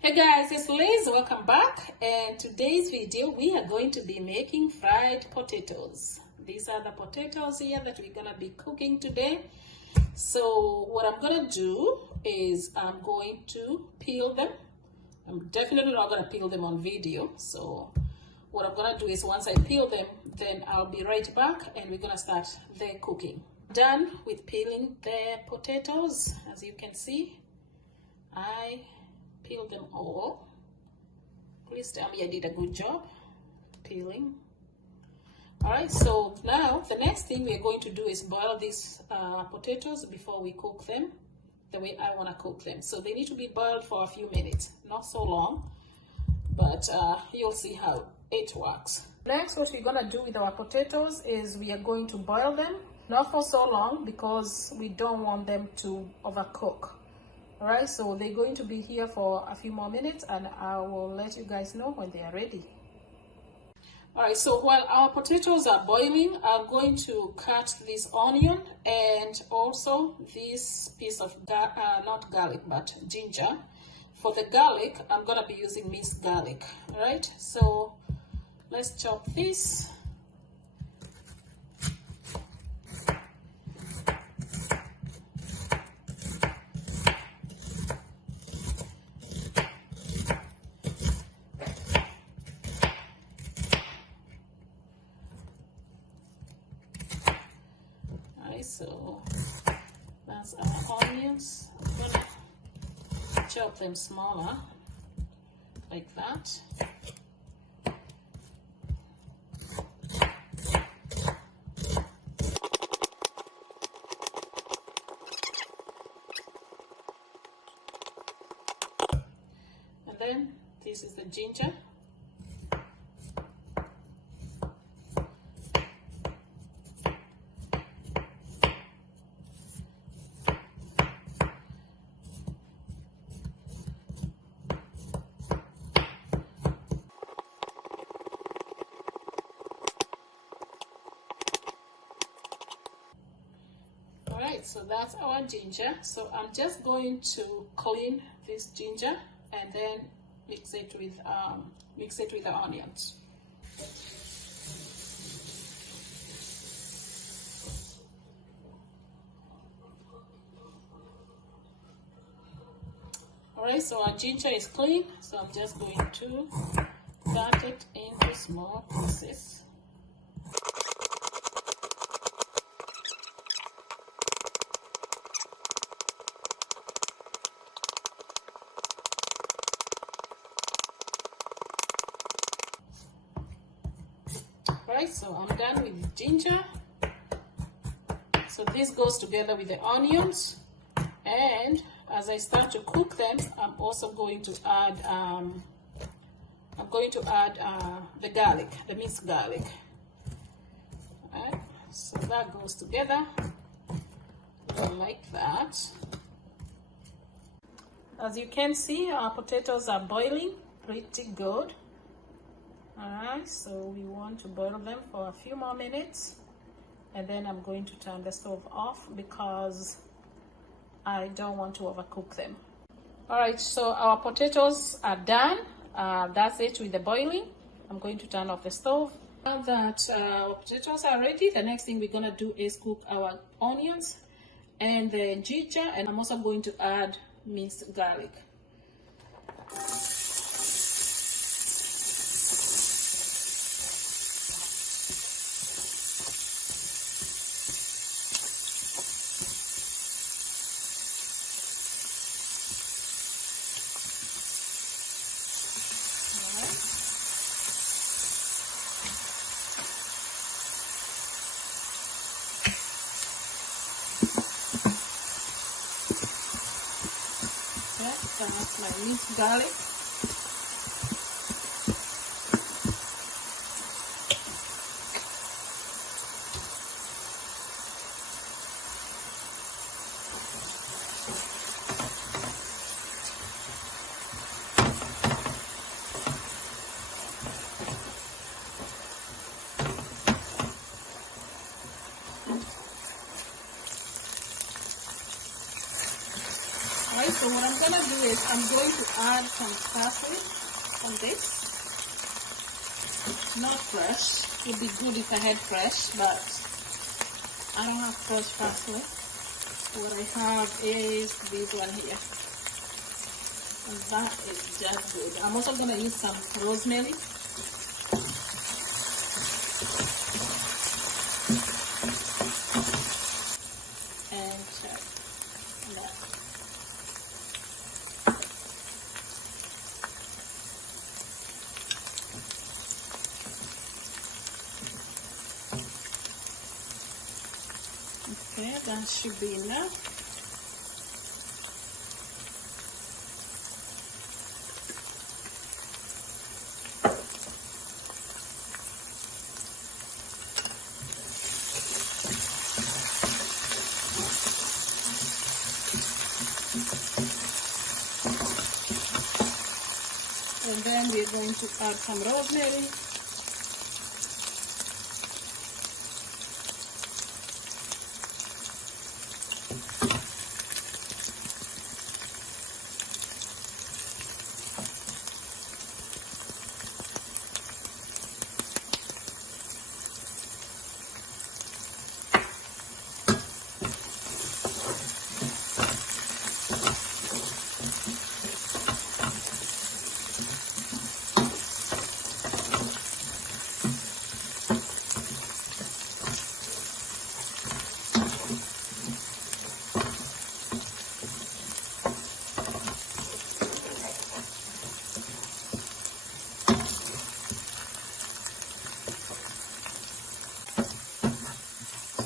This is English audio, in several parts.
Hey guys, it's Liz. Welcome back. And today's video we are going to be making fried potatoes. These are the potatoes here that we're gonna be cooking today. So what I'm gonna do is I'm going to peel them. I'm definitely not gonna peel them on video. So what I'm gonna do is once I peel them, then I'll be right back and we're gonna start the cooking. Done with peeling the potatoes. As you can see, I peel them all. Please tell me I did a good job peeling. All right, so now the next thing we're going to do is boil these potatoes before we cook them the way I want to cook them. So they need to be boiled for a few minutes, not so long, but you'll see how it works. Next, what we're gonna do with our potatoes is we are going to boil them, not for so long because we don't want them to overcook. All right, so they're going to be here for a few more minutes and I will let you guys know when they are ready. All right, so while our potatoes are boiling, I'm going to cut this onion and also this piece of, not garlic, but ginger. For the garlic, I'm gonna be using minced garlic. All right, so let's chop this. So that's our onions. I'm gonna chop them smaller like that. And then this is the ginger. Alright, so that's our ginger. So I'm just going to clean this ginger and then mix it with the onions. Alright, so our ginger is clean, so I'm just going to cut it into small pieces. Right, so I'm done with ginger. So this goes together with the onions, and as I start to cook them, I'm also going to add the garlic, the minced garlic. All right, so that goes together like that. As you can see, our potatoes are boiling pretty good. Alright, so we want to boil them for a few more minutes and then I'm going to turn the stove off because I don't want to overcook them. Alright, so our potatoes are done. That's it with the boiling. I'm going to turn off the stove. Now that our potatoes are ready, the next thing we're going to do is cook our onions and the ginger, and I'm also going to add minced garlic. That's my minced garlic. Right, So what I'm gonna do is I'm going to add some parsley on this. Not fresh. It would be good if I had fresh, but I don't have fresh parsley. What I have is this one here. And that is just good. I'm also gonna use some rosemary. And check that. Okay, that should be enough. And then we're going to add some rosemary.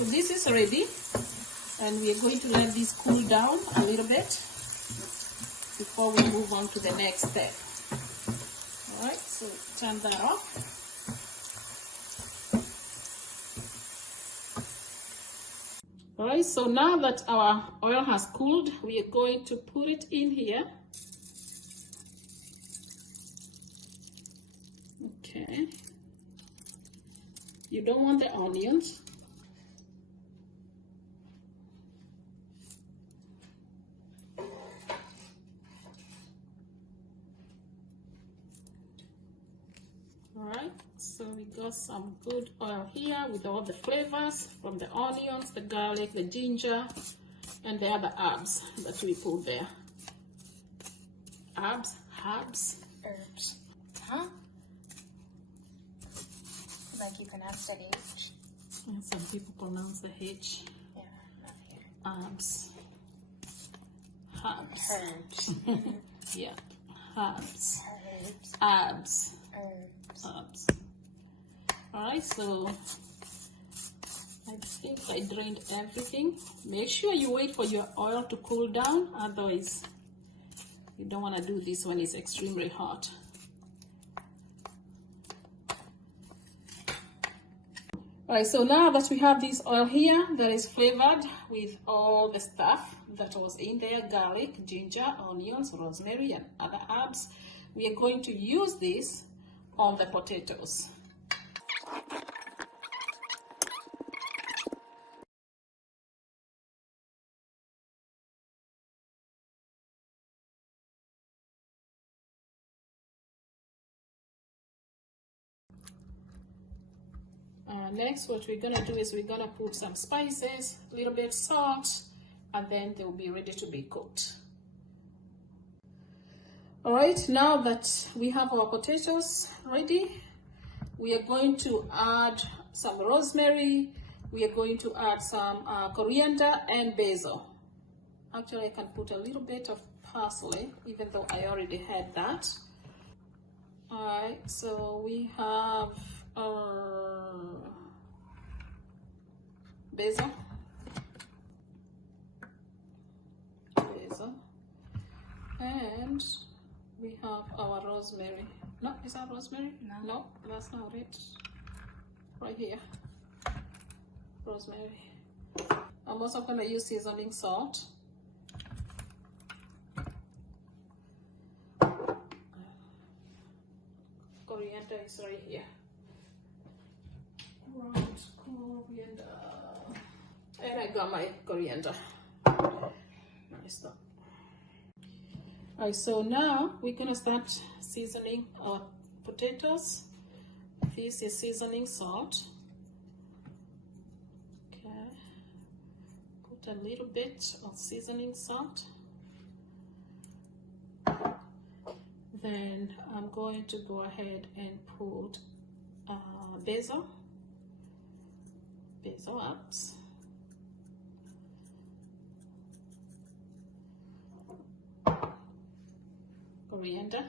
So this is ready, and we are going to let this cool down a little bit before we move on to the next step. All right, so turn that off. All right, so now that our oil has cooled, we are going to put it in here. Okay. You don't want the onions. Alright, so we got some good oil here with all the flavors from the onions, the garlic, the ginger, and the other herbs that we put there. Herbs? Herbs. Huh? Like you pronounced the H? And some people pronounce the H. Yeah, not here. Herbs. Herbs. Herbs. Yeah. Herbs. Herbs. Herbs. Herbs. Herbs. Alright, so I think I drained everything. Make sure you wait for your oil to cool down, otherwise you don't want to do this when it's extremely hot. Alright, so now that we have this oil here that is flavored with all the stuff that was in there, garlic, ginger, onions, rosemary, and other herbs, we are going to use this on the potatoes. Next, what we're gonna do is we're gonna put some spices, a little bit salt, and then they'll be ready to be cooked. All right, now that we have our potatoes ready, we are going to add some rosemary, we are going to add some coriander and basil. Actually, I can put a little bit of parsley, even though I already had that. All right, so we have basil, and we have our rosemary. No, is that rosemary? No, that's not it. Right here, rosemary. I'm also going to use seasoning salt. Coriander is right here. Right, coriander. And I got my coriander. Nice stuff. Alright, so now we're gonna start seasoning our potatoes. This is seasoning salt. Okay, put a little bit of seasoning salt. Then I'm going to go ahead and put basil herbs. Coriander.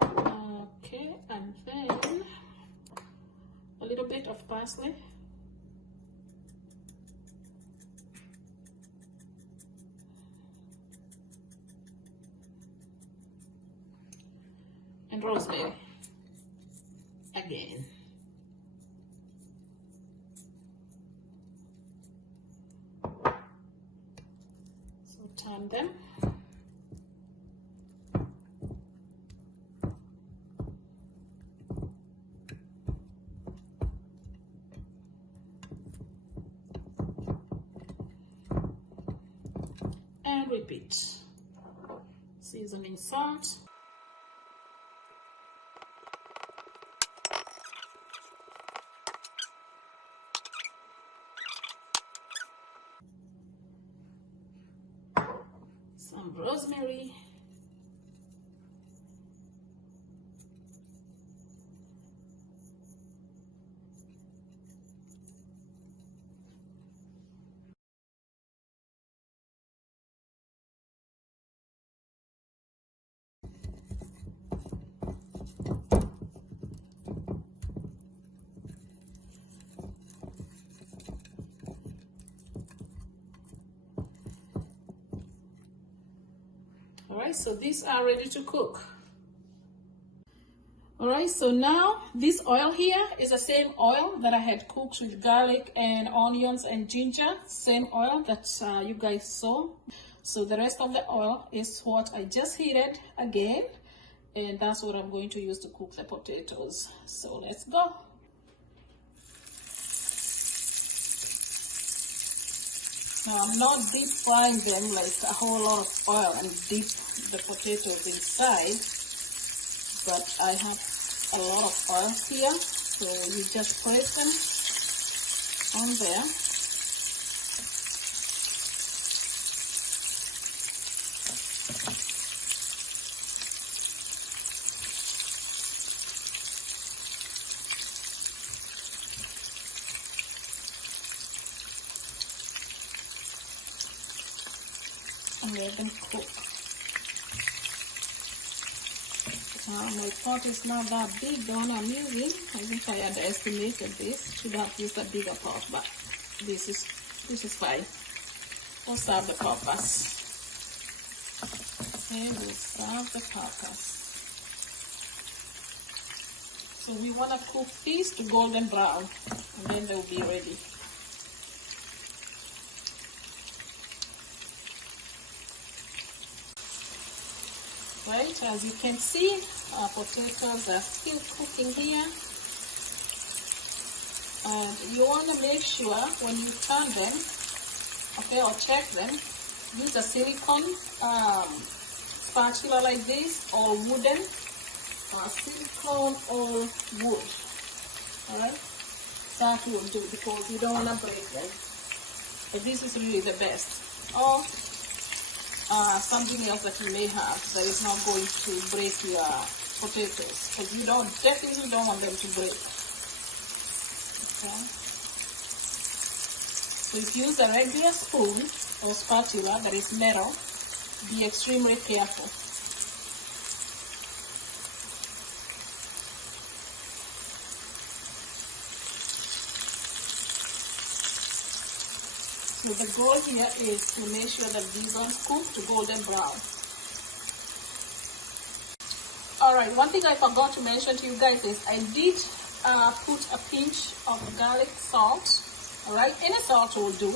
Okay, and then a little bit of parsley. And rosemary again. So turn them. And repeat. Seasoning salt. Some rosemary. Alright, so these are ready to cook. Alright, so now this oil here is the same oil that I had cooked with garlic and onions and ginger. Same oil that you guys saw. So the rest of the oil is what I just heated again. And that's what I'm going to use to cook the potatoes. So let's go. Now I'm not deep frying them like a whole lot of oil and dip the potatoes inside, but I have a lot of oil here, so you just place them on there. And let them cook. My pot is not that big, the one I'm using. I think I underestimated this. Should have used a bigger pot, but this is fine. We'll serve the purpose. Okay, we'll serve the purpose. So we want to cook these to golden brown, and then they'll be ready. Right, as you can see, our potatoes are still cooking here. And you want to make sure when you turn them, okay, or check them, use a silicone spatula like this, or wooden, or silicone or wood. Alright, that will do, because you don't want to break them. But this is really the best. Or something else that you may have that is not going to break your potatoes, because you definitely don't want them to break. Okay. So if you use a regular spoon or spatula that is metal, be extremely careful. So the goal here is to make sure that these ones cook to golden brown. Alright, one thing I forgot to mention to you guys is I did put a pinch of garlic salt. Alright, any salt will do.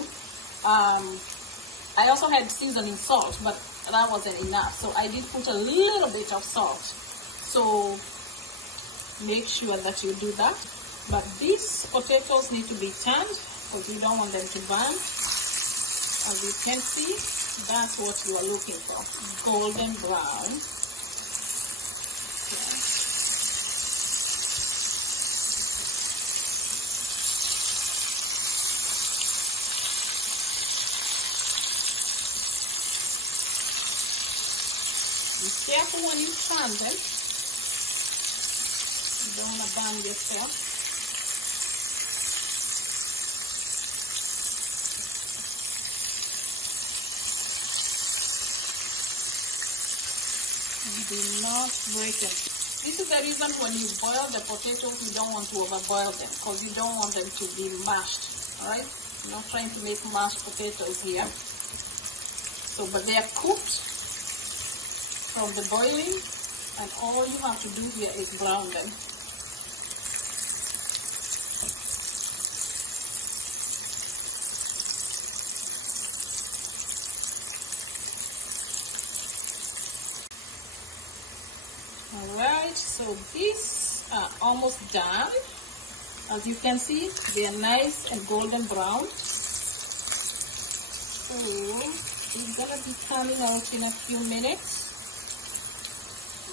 I also had seasoning salt, but that wasn't enough. So I did put a little bit of salt. So make sure that you do that. But these potatoes need to be turned because you don't want them to burn. As you can see, that's what you are looking for, golden brown. Okay. Be careful when you turn them. You don't want to burn yourself. Do not break them. This is the reason when you boil the potatoes, you don't want to overboil them because you don't want them to be mashed. Alright? I'm not trying to make mashed potatoes here. So, but they are cooked from the boiling, and all you have to do here is brown them. Alright, so these are almost done. As you can see, they are nice and golden brown. So it's gonna be coming out in a few minutes.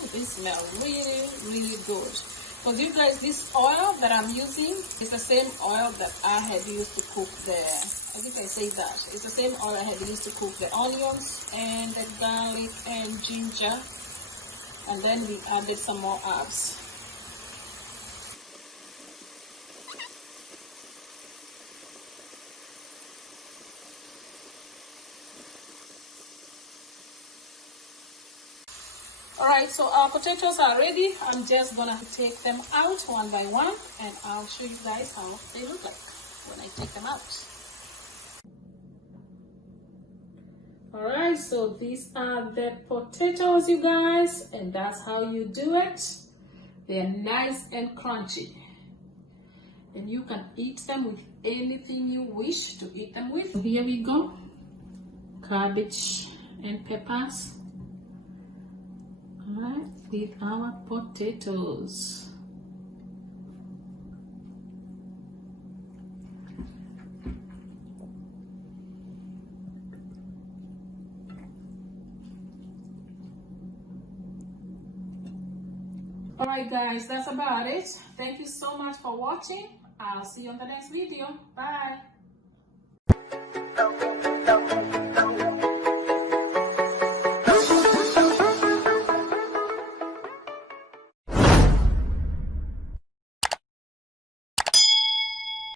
Oh, they smell really, really good. Because you guys, this oil that I'm using is the same oil that I had used to cook I think I say that. It's the same oil I had used to cook the onions and the garlic and ginger. And then we added some more herbs. Alright, so our potatoes are ready. I'm just gonna take them out one by one and I'll show you guys how they look like when I take them out. Alright, so these are the potatoes, you guys, and that's how you do it. They're nice and crunchy. And you can eat them with anything you wish to eat them with. Here we go. Cabbage and peppers. Alright, with our potatoes. Alright guys, that's about it. Thank you so much for watching. I'll see you on the next video. Bye.